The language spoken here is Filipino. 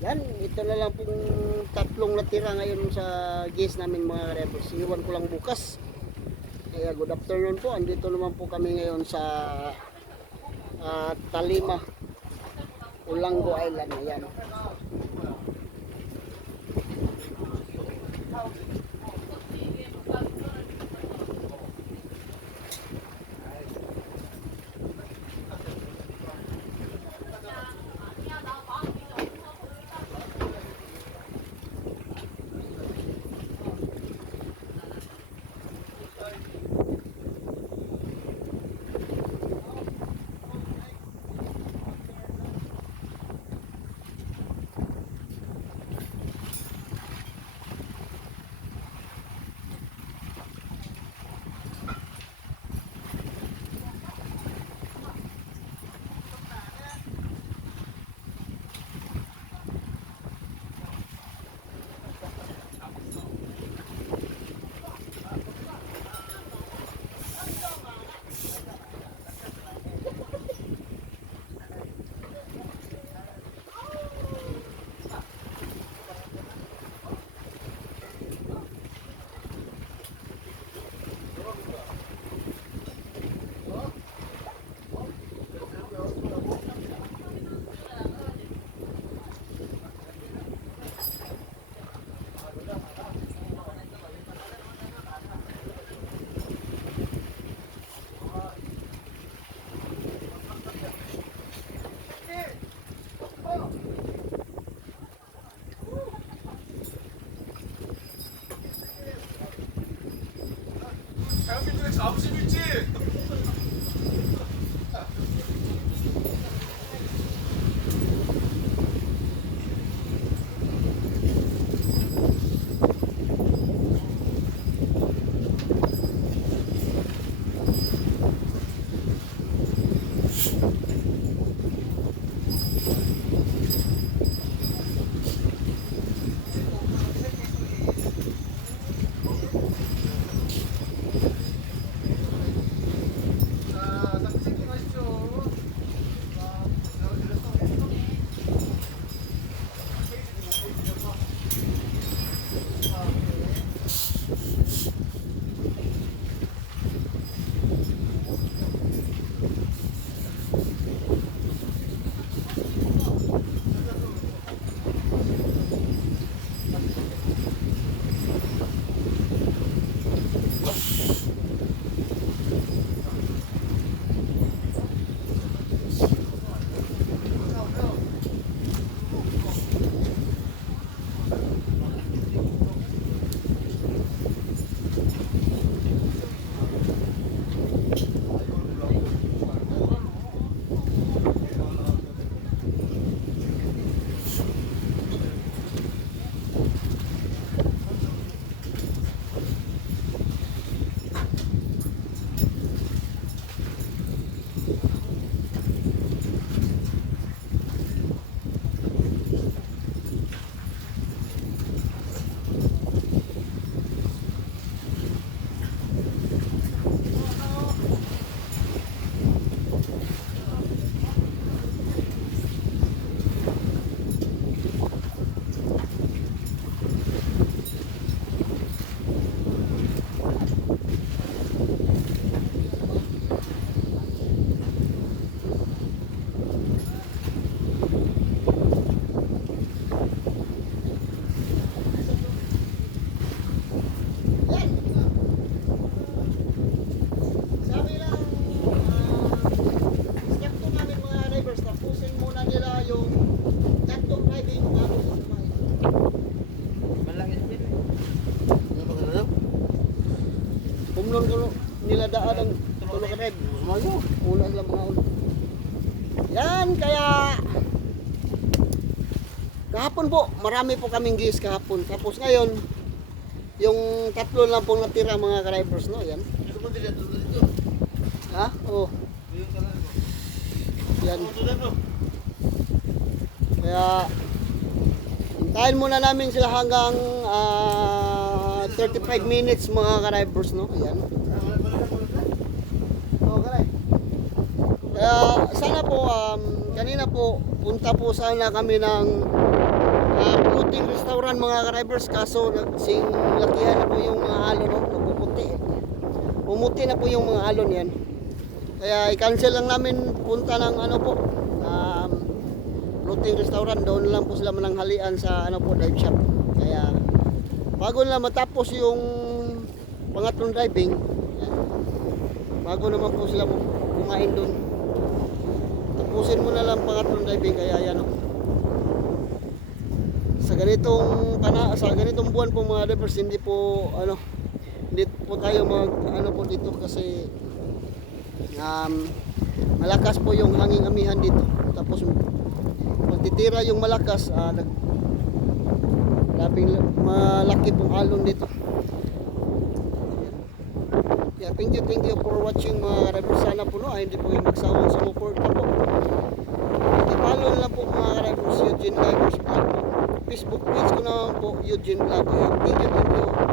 Yan, ito na lang pong tatlong natira ngayon sa gas namin mga rebels. Iwan ko lang bukas. Kaya good afternoon po. Andito naman po kami ngayon sa ah, Talima, Ulango Island. Ayan. 자연민주에서 아침 일찍 Ko nila daan ang tulo ka drive. Mayo, ulan lang mga ulo. Yan, kaya kahapon po, marami po kaming gis kahapon. Tapos ngayon, yung tatlo lang pong natira mga drivers, no? Yan. Ha? Oo. Yan. Kaya, hintayin muna namin sila hanggang ah, 35 minutes mga drivers, no? Yan. Okay. Kaya sana po, um, kanina po, punta po sana kami ng uh, floating restaurant mga drivers kaso nagsing lakihan na po yung mga alon no? napuputi pumuti na po yung mga alon yan kaya i-cancel lang namin punta ng ano po um, floating restaurant doon lang po sila mananghalian sa ano po dive shop kaya bago na matapos yung pangatlong diving yan, bago naman po sila kumain doon tapusin mo na lang pangatlong diving kaya yan o sa ganitong pana, sa ganitong buwan po mga divers hindi po ano hindi po tayo mag ano po dito kasi um, malakas po yung hanging amihan dito. Tapos magtitira yung malakas ah, nag labing malaki pong alon dito yeah, thank you thank you for watching mga divers sana po no ay hindi po yung magsawang sumuport na po i-follow na po mga divers Eugene Divers Facebook page ko naman po Eugene Vlog. Thank you, thank you.